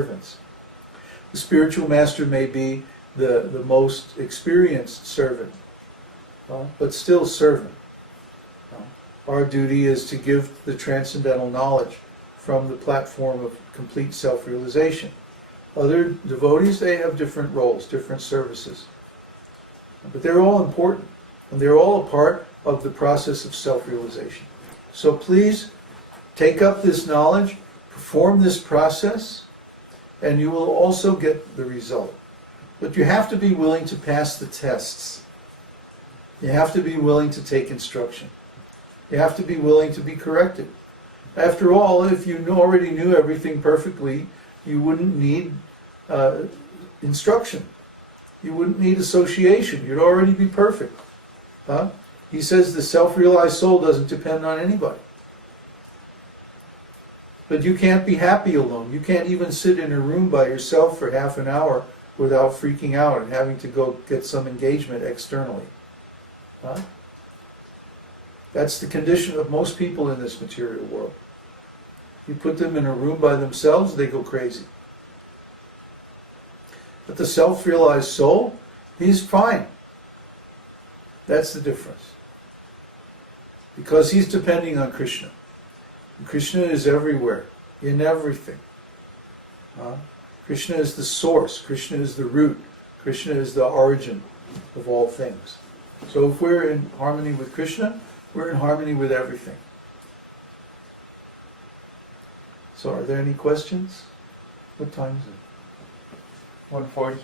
servants. The spiritual master may be the most experienced servant, but still servant. Our duty is to give the transcendental knowledge from the platform of complete self-realization. Other devotees, they have different roles, different services. But they're all important, and they're all a part of the process of self-realization. So please, take up this knowledge, perform this process, and you will also get the result. But you have to be willing to pass the tests. You have to be willing to take instruction. You have to be willing to be corrected. After all, if you already knew everything perfectly, you wouldn't need instruction. You wouldn't need association. You'd already be perfect. He says the self-realized soul doesn't depend on anybody. But you can't be happy alone. You can't even sit in a room by yourself for half an hour without freaking out and having to go get some engagement externally. That's the condition of most people in this material world. You put them in a room by themselves, they go crazy. But the self-realized soul, he's fine. That's the difference. Because he's depending on Krishna. And Krishna is everywhere, in everything. Krishna is the source, Krishna is the root, Krishna is the origin of all things. So if we're in harmony with Krishna, we're in harmony with everything. So are there any questions? What time is it? 1:40.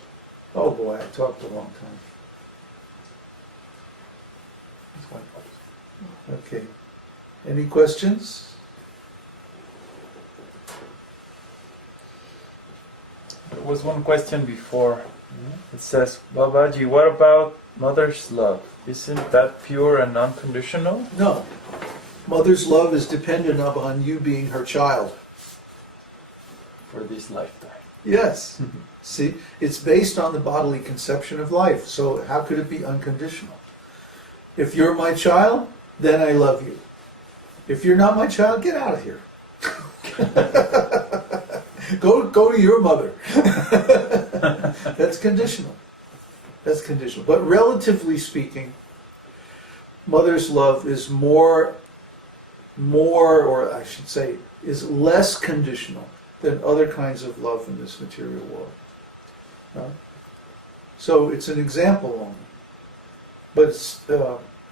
Oh boy, I talked a long time. Okay. Any questions? There was one question before. It says, Babaji, what about mother's love? Isn't that pure and unconditional? No. Mother's love is dependent upon you being her child. For this lifetime. Yes. See, it's based on the bodily conception of life. So how could it be unconditional? If you're my child, then I love you. If you're not my child, get out of here. Go to your mother. That's conditional. That's conditional. But relatively speaking, mother's love is more, or I should say, is less conditional than other kinds of love in this material world. So it's an example only. But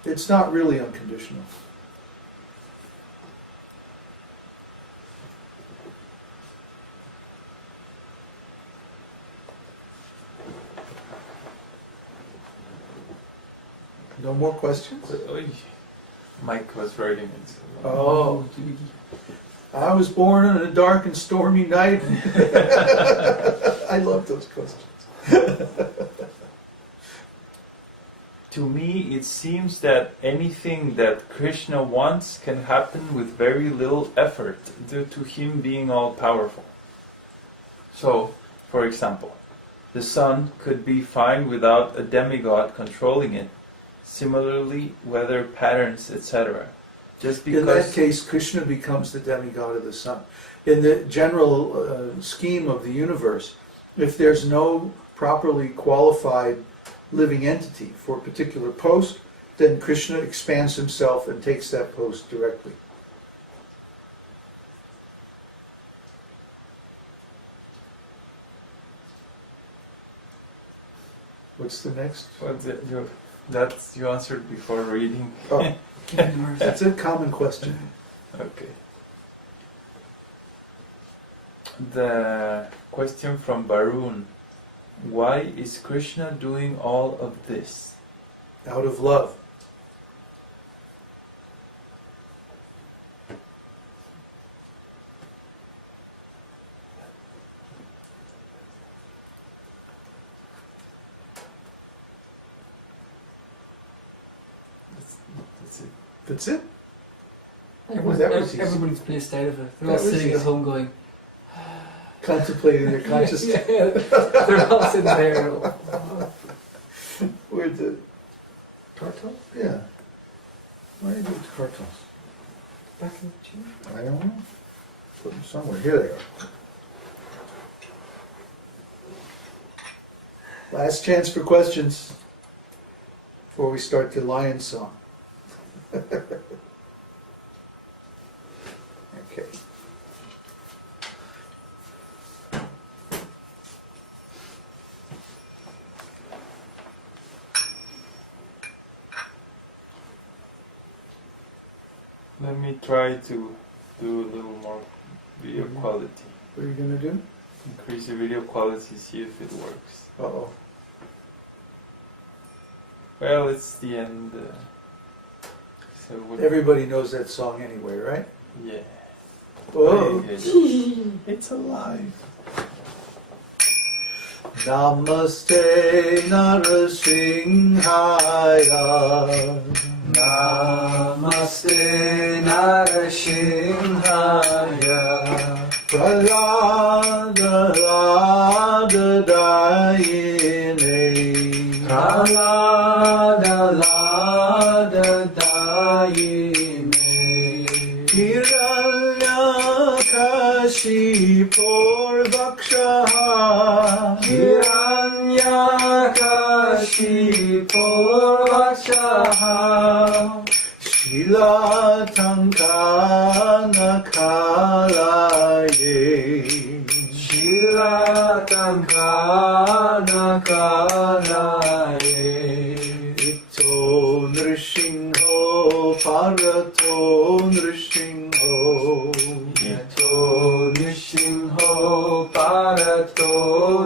it's not really unconditional. No more questions? Mike was writing it. Oh, I was born on a dark and stormy night. I love those questions. To me, it seems that anything that Krishna wants can happen with very little effort due to him being all-powerful. So, for example, the sun could be fine without a demigod controlling it. Similarly, weather patterns, etc. Just because... In that case, Krishna becomes the demigod of the sun. In the general scheme of the universe, if there's no properly qualified living entity for a particular post, then Krishna expands himself and takes that post directly. What's the next? That's you answered before reading. Oh, that's a common question. Okay. The question from Barun. Why is Krishna doing all of this? Out of love. That's it? Everybody's pissed out of it. They're all sitting at home going... Contemplating their consciousness. Yeah, they're all sitting there. Where'd the... Turtle? Yeah. Why are the cartons? Back in the chair? I don't know. Put them somewhere. Here they are. Last chance for questions before we start the lion song. Okay. Let me try to do a little more video quality. What are you going to do? Increase the video quality, see if it works. Uh-oh. Well, it's the end. So what? Everybody knows that song anyway, right? Yeah. Whoa. It's alive. Namaste Narasimhaya. Namaste Narasimhaya. Praladadayine. Praladadayine. Hiranyakashipurvakshaha. Hiranyakashipurvakshaha. Shilatankanakalaye. Shilatankanakalaye. Ito nrishingho parato nrishingho. Yato nrishingho parato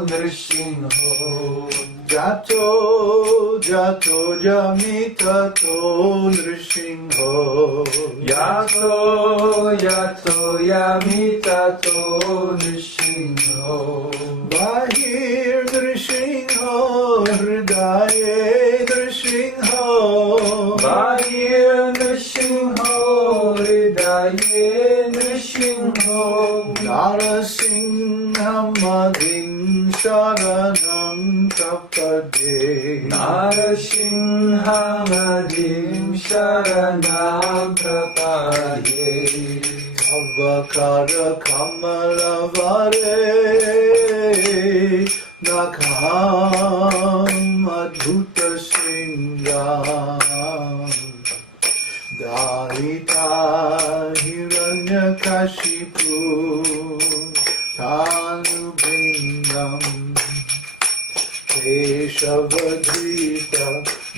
nrishingho. Jato jato jamitato nrishingho. Yato yato yamitato nrishingho. Bahir nrishingho hridaye nrishingho. Bahir nrishingho hridaye nrishingho. Narasimhamadhim sharanam prapade. Narasimhamadhim sharanam prapade. Avakara-kamalavare nakam adbhuta singam. Dalita hiranyakashipu tanubhingam. Keshavadrita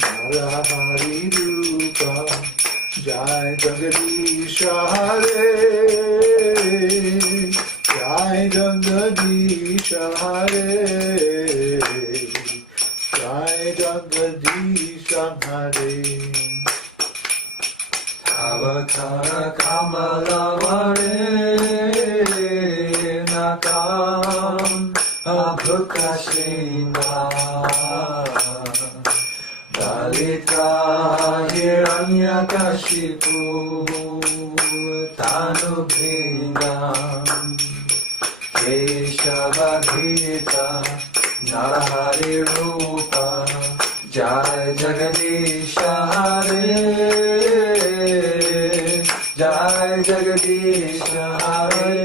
narahari rupa. Jai Jagadisha Hare. Jai Jagadisha Hare. Jai Jagadisha Hare. Avakara Kamalavare Nakam Abhukashinga. Dalita Hiranyakashipu Tanubhingam. Keshavadrita Narahari Rupa. Jai Jagadisha Hare. Jai Jagadisha Hare.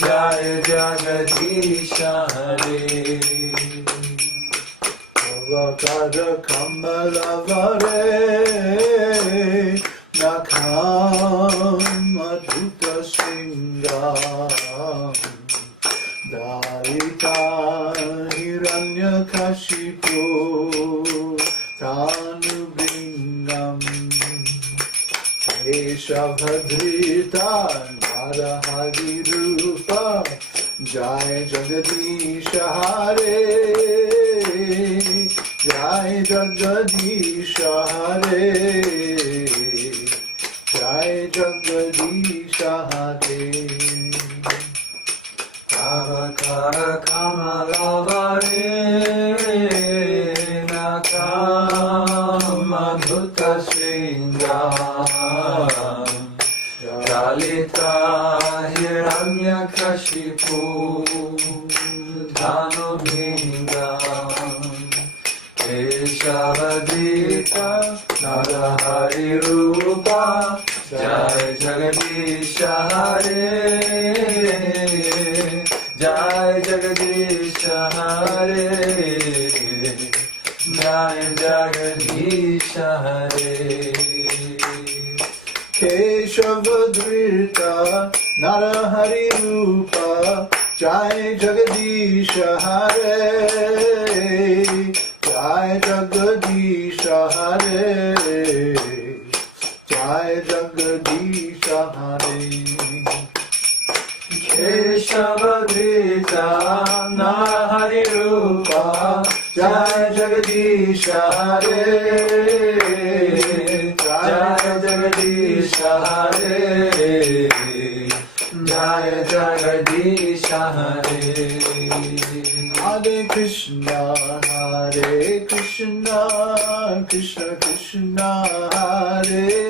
Jai Jagadisha Hare. Avakara-kamalavare nakam adbhuta singam. Dalita hiranyakashipu tanubhingam. Keshavadrita narahari rupa. Jai Jagadisha Hare. Jai Jagadisha Hare. Jai Jagadisha Hare. Avakara Kamalavare Nakam Adbhuta Sringam. Dalita Hiranyakashipu Tanubhingam. Keshavadrita Narahari Rupa. Jai Jagadisha Hare. Jai Jagadisha Hare, Jai Jagadisha Hare. Keshavadhrita Narahari Rupa Jai Jagadisha Hare, Jai Jagadisha Hare, Jai Jagadisha Hare. Keshavadhrita Narahari Rupa Jai Jagadisha Hare, Jai Jagadisha Hare, Jai Jagadisha Hare. Hare Krishna, Krishna Krishna, Hare